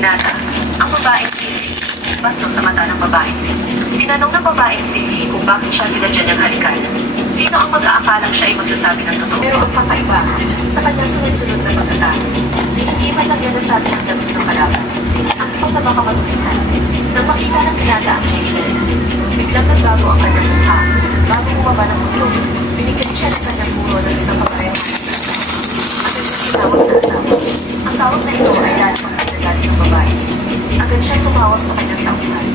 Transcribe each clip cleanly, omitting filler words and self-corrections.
binata, ang babaeng si Lee, basto sa mata ng babaeng si Lee. Tinanong ng babaeng si Lee kung bakit siya sinadya niyang halikan. Sino ang mag-aakalang siya ay magsasabi ng totoo? Pero ang kakaiba, sa kanyang sunod-sunod na pagkatao, hindi man lang niya nasabi ang damit ng kalaban. Ang ikaw na baka matulungan. Nang makita ng binata ang Champion, biglang nagbago ang kanyang mukha. Bago bumaba ng mundo, binigyan siya ng kanyang puro ng isang kaparehong agad na tinawag na asawa. Ang tawag na ito ay lalapang nagagaling ng babae. Agad siyang tumawag sa kanyang tauhan.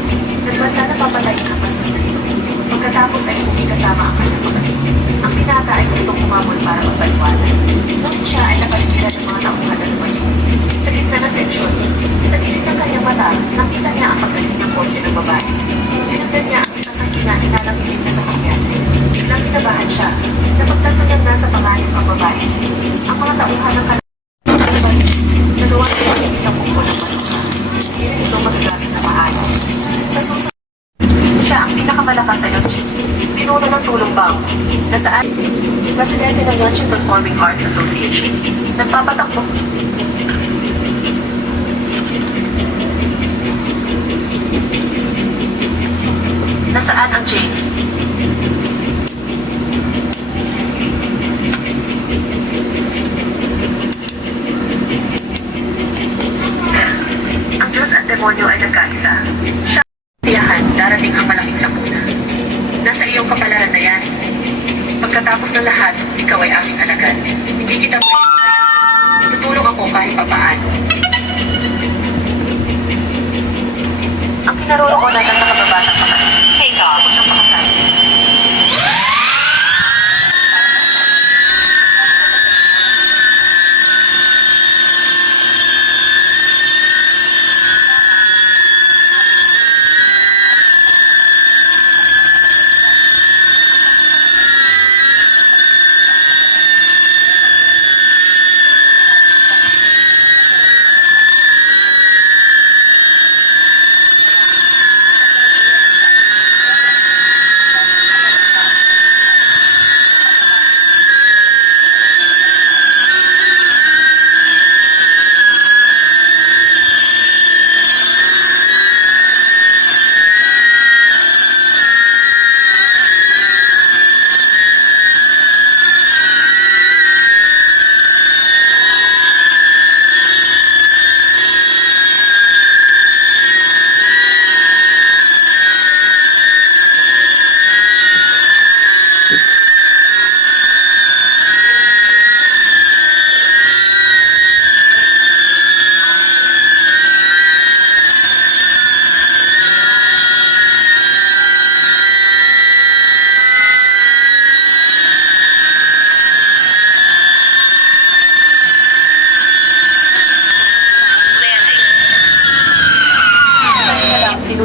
Nagbanta na papatayin ang bastos na ito. Pagkatapos ay umuwi kasama ang kanyang kapatid. Ang binata ay gustong kumamol para magpaliwanag. Ngunit siya ay napaligiran ng mga tauhan na lumayo. Sa gitna ng tensyon, sa gilid ng kanyang mata, nakita niya ang pag-alis ng kotse ng babae. Sinundan niya ang isang kahina-hinalang itim na sasakyan. Biglang kinabahan siya. Napagtanto niyang nasa pangalim ang babae. Ang mga tauhan ng kanyang nagawa niya ang isang pukul ng basuka. Hindi rin ito magagamit na maayos. Sa susunod, siya ang pinakamalakas sa Yonching. Pinuno ng tulong bang, na saan presidente ng Yonching Performing Arts Association. Nagpapatakbo. Nasaan ang Jane? Ang Diyos at demonyo ay nagkaisa. Siya siyahan, darating ang malaking sakuna. Nasa iyong kapalaran na yan. Pagkatapos ng lahat, ikaw ay aking alagad. Hindi kita pwede pabayaan. Tutulong ako kahit papaano. Ang kinaroroonan ng nakababatang kapatid. Take off. Gusto ko siyang pakasal.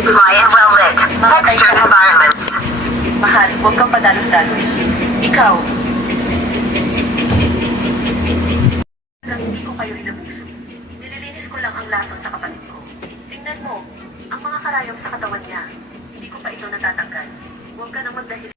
Quiet, well-lit, textured environments. Mahal, huwag kang padalos-dalos. Ikaw,